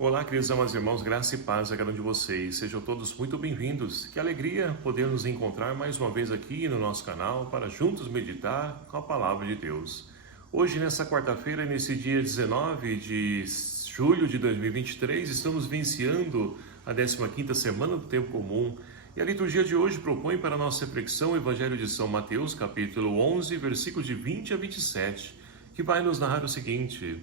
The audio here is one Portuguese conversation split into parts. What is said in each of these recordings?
Olá, queridos amados irmãos, graça e paz a cada um de vocês. Sejam todos muito bem-vindos. Que alegria poder nos encontrar mais uma vez aqui no nosso canal para juntos meditar com a palavra de Deus. Hoje, nessa quarta-feira, nesse dia 19 de julho de 2023, estamos vivenciando a 15ª semana do tempo comum. E a liturgia de hoje propõe para a nossa reflexão o Evangelho de São Mateus, capítulo 11, versículos de 20 a 27, que vai nos narrar o seguinte: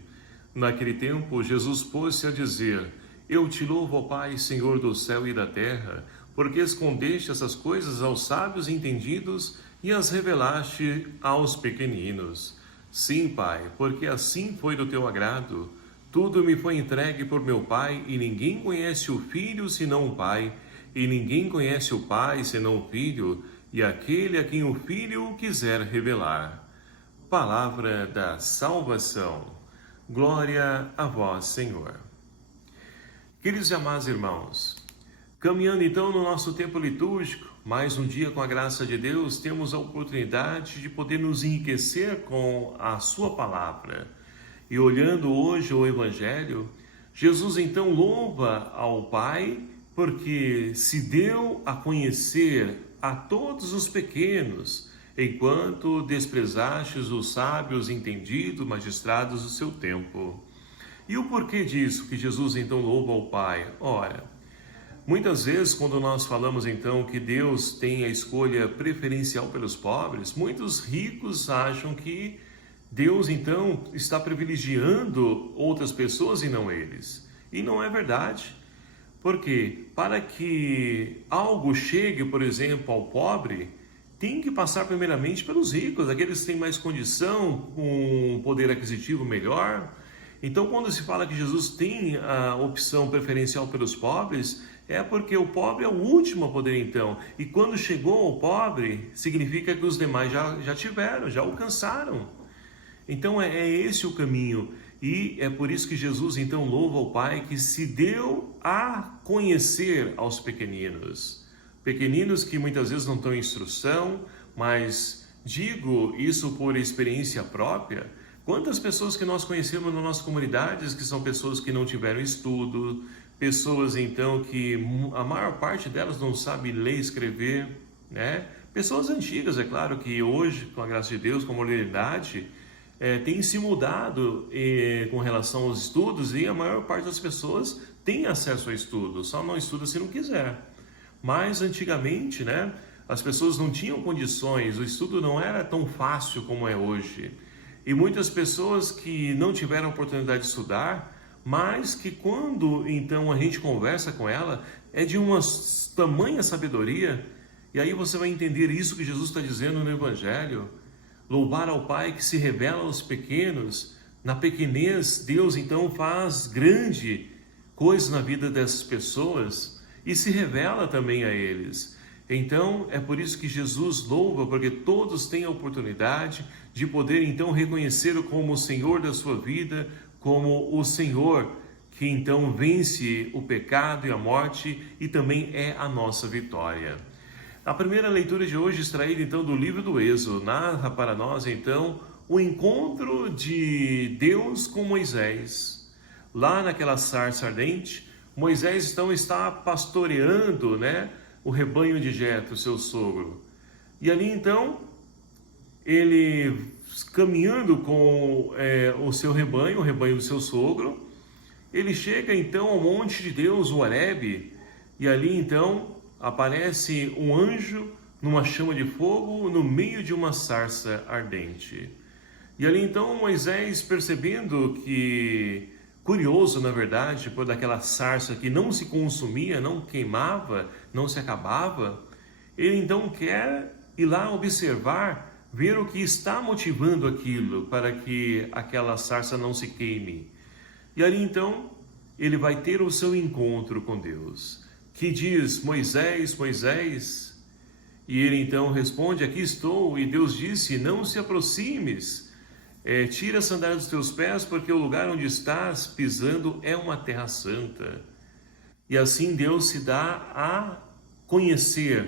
Naquele tempo, Jesus pôs-se a dizer: Eu te louvo, ó Pai, Senhor do céu e da terra, porque escondeste essas coisas aos sábios e entendidos e as revelaste aos pequeninos. Sim, Pai, porque assim foi do teu agrado. Tudo me foi entregue por meu Pai, e ninguém conhece o Filho senão o Pai, e ninguém conhece o Pai senão o Filho, e aquele a quem o Filho quiser revelar. Palavra da salvação. Glória a vós, Senhor. Queridos e amados irmãos, caminhando então no nosso tempo litúrgico, mais um dia com a graça de Deus, temos a oportunidade de poder nos enriquecer com a sua palavra. E olhando hoje o Evangelho, Jesus então louva ao Pai porque se deu a conhecer a todos os pequenos, enquanto desprezastes os sábios, entendidos, magistrados do seu tempo. E o porquê disso, que Jesus então louva ao Pai? Ora, muitas vezes quando nós falamos então que Deus tem a escolha preferencial pelos pobres, muitos ricos acham que Deus então está privilegiando outras pessoas e não eles. E não é verdade. Porque para que algo chegue, por exemplo, ao pobre, tem que passar primeiramente pelos ricos, aqueles que têm mais condição, com um poder aquisitivo melhor. Então, quando se fala que Jesus tem a opção preferencial pelos pobres, é porque o pobre é o último a poder então. E quando chegou ao pobre, significa que os demais já tiveram, já alcançaram. Então, é esse o caminho. E é por isso que Jesus então louva ao Pai que se deu a conhecer aos pequeninos. Pequeninos que muitas vezes não estão em instrução, mas digo isso por experiência própria. Quantas pessoas que nós conhecemos nas nossas comunidades que são pessoas que não tiveram estudo, pessoas então que a maior parte delas não sabe ler e escrever, né? Pessoas antigas, é claro, que hoje, com a graça de Deus, com a modernidade, tem se mudado com relação aos estudos e a maior parte das pessoas tem acesso a estudo, só não estuda se não quiser. Mas antigamente, né, as pessoas não tinham condições, o estudo não era tão fácil como é hoje. E muitas pessoas que não tiveram a oportunidade de estudar, mas que quando então a gente conversa com ela, é de uma tamanha sabedoria, e aí você vai entender isso que Jesus está dizendo no Evangelho. Louvar ao Pai que se revela aos pequenos, na pequenez Deus então faz grande coisa na vida dessas pessoas, e se revela também a eles. Então, é por isso que Jesus louva, porque todos têm a oportunidade de poder então reconhecê-lo como o Senhor da sua vida, como o Senhor que então vence o pecado e a morte e também é a nossa vitória. A primeira leitura de hoje, extraída então do livro do Êxodo, narra para nós então o encontro de Deus com Moisés. Lá naquela sarça ardente, Moisés então está pastoreando, né, o rebanho de Jetro, seu sogro. E ali então, ele caminhando com o seu rebanho, o rebanho do seu sogro, ele chega então ao monte de Deus, o Horebe, e ali então aparece um anjo numa chama de fogo no meio de uma sarça ardente. E ali então Moisés, percebendo que, curioso na verdade, por daquela sarça que não se consumia, não queimava, não se acabava, ele então quer ir lá observar, ver o que está motivando aquilo para que aquela sarça não se queime. E ali então ele vai ter o seu encontro com Deus, que diz: Moisés, Moisés. E ele então responde: aqui estou. E Deus disse: não se aproximes, tira a sandália dos teus pés, porque o lugar onde estás pisando é uma terra santa. E assim Deus se dá a conhecer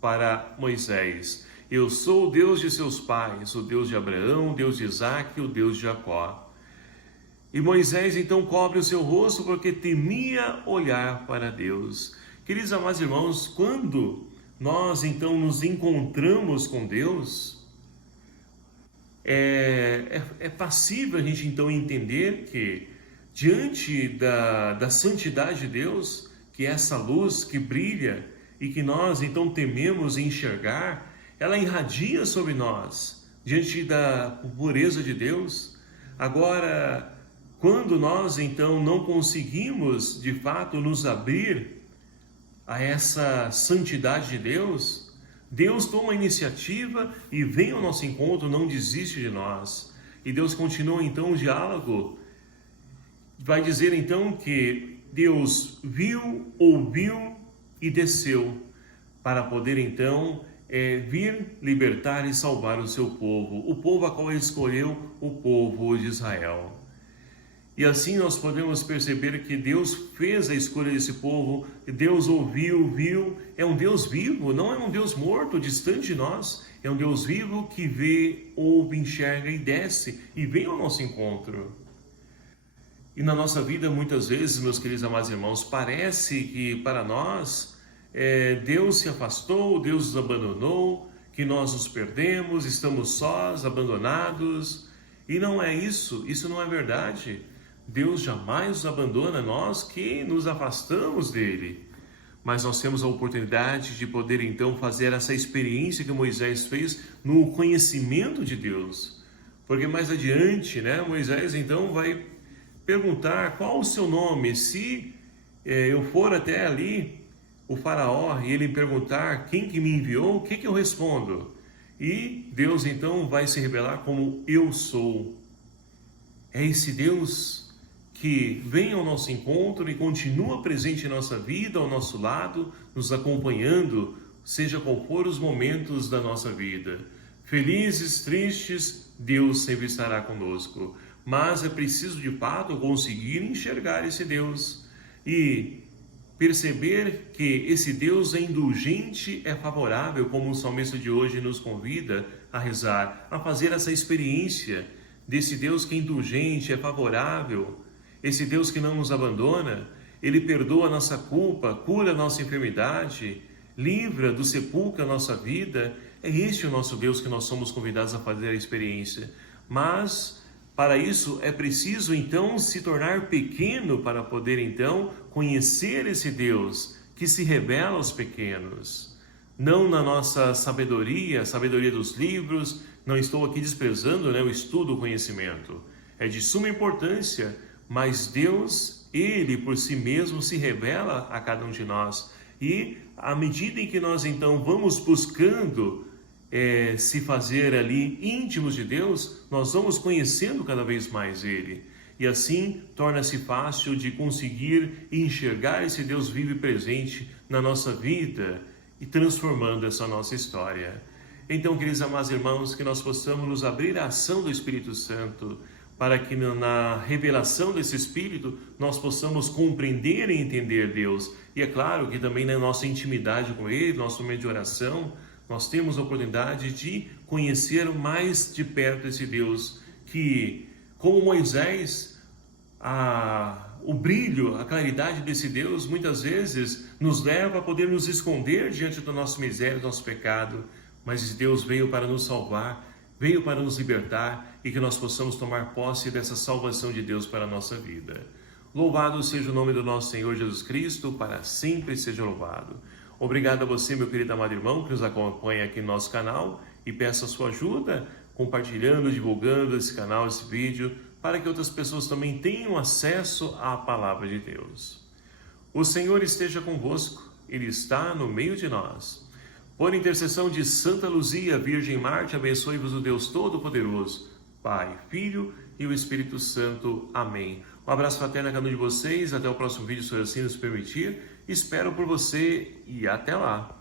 para Moisés: eu sou o Deus de seus pais, o Deus de Abraão, o Deus de Isaque, o Deus de Jacó. E Moisés então cobre o seu rosto porque temia olhar para Deus. Queridos amados irmãos, quando nós então nos encontramos com Deus, é passível a gente então entender que diante da santidade de Deus, que é essa luz que brilha e que nós então tememos enxergar, ela irradia sobre nós, diante da pureza de Deus. Agora, quando nós então não conseguimos de fato nos abrir a essa santidade de Deus, Deus toma a iniciativa e vem ao nosso encontro, não desiste de nós. E Deus continua então o diálogo. Vai dizer então que Deus viu, ouviu e desceu para poder então vir libertar e salvar o seu povo, o povo a qual ele escolheu, o povo de Israel. E assim nós podemos perceber que Deus fez a escolha desse povo, Deus ouviu, viu, é um Deus vivo, não é um Deus morto, distante de nós, é um Deus vivo que vê, ouve, enxerga e desce e vem ao nosso encontro. E na nossa vida, muitas vezes, meus queridos amados irmãos, parece que para nós Deus se afastou, Deus nos abandonou, que nós nos perdemos, estamos sós, abandonados. E não é isso, isso não é verdade. Deus jamais nos abandona, nós que nos afastamos dele. Mas nós temos a oportunidade de poder então fazer essa experiência que Moisés fez no conhecimento de Deus. Porque mais adiante, Moisés então vai perguntar qual o seu nome. Se eu for até ali, o faraó, e ele perguntar quem que me enviou, o que que eu respondo? E Deus então vai se revelar como eu sou. É esse Deus que vem ao nosso encontro e continua presente em nossa vida, ao nosso lado, nos acompanhando, seja qual for os momentos da nossa vida. Felizes, tristes, Deus sempre estará conosco. Mas é preciso de fato conseguir enxergar esse Deus e perceber que esse Deus é indulgente, é favorável, como o salmista de hoje nos convida a rezar, a fazer essa experiência desse Deus que é indulgente, é favorável, esse Deus que não nos abandona. Ele perdoa a nossa culpa, cura a nossa enfermidade, livra do sepulcro a nossa vida. É este o nosso Deus que nós somos convidados a fazer a experiência. Mas para isso é preciso então se tornar pequeno para poder então conhecer esse Deus que se revela aos pequenos. Não na nossa sabedoria, sabedoria dos livros, não estou aqui desprezando o estudo, o conhecimento. É de suma importância, mas Deus, Ele por si mesmo se revela a cada um de nós. E à medida em que nós então vamos buscando se fazer ali íntimos de Deus, nós vamos conhecendo cada vez mais Ele. E assim torna-se fácil de conseguir enxergar esse Deus vivo e presente na nossa vida e transformando essa nossa história. Então, queridos amados irmãos, que nós possamos nos abrir à ação do Espírito Santo, para que na revelação desse Espírito nós possamos compreender e entender Deus. E é claro que também na nossa intimidade com Ele, nosso momento de oração, nós temos a oportunidade de conhecer mais de perto esse Deus que, como Moisés, o brilho, a claridade desse Deus muitas vezes nos leva a poder nos esconder diante do nosso miséria, do nosso pecado, mas esse Deus veio para nos salvar, veio para nos libertar e que nós possamos tomar posse dessa salvação de Deus para a nossa vida. Louvado seja o nome do nosso Senhor Jesus Cristo, para sempre seja louvado. Obrigado a você, meu querido amado irmão, que nos acompanha aqui no nosso canal, e peço a sua ajuda compartilhando, divulgando esse canal, esse vídeo, para que outras pessoas também tenham acesso à palavra de Deus. O Senhor esteja convosco, Ele está no meio de nós. Por intercessão de Santa Luzia, Virgem Marte, abençoe-vos o Deus Todo-Poderoso, Pai, Filho e o Espírito Santo. Amém. Um abraço fraterno a cada um de vocês. Até o próximo vídeo, se assim nos permitir. Espero por você e até lá.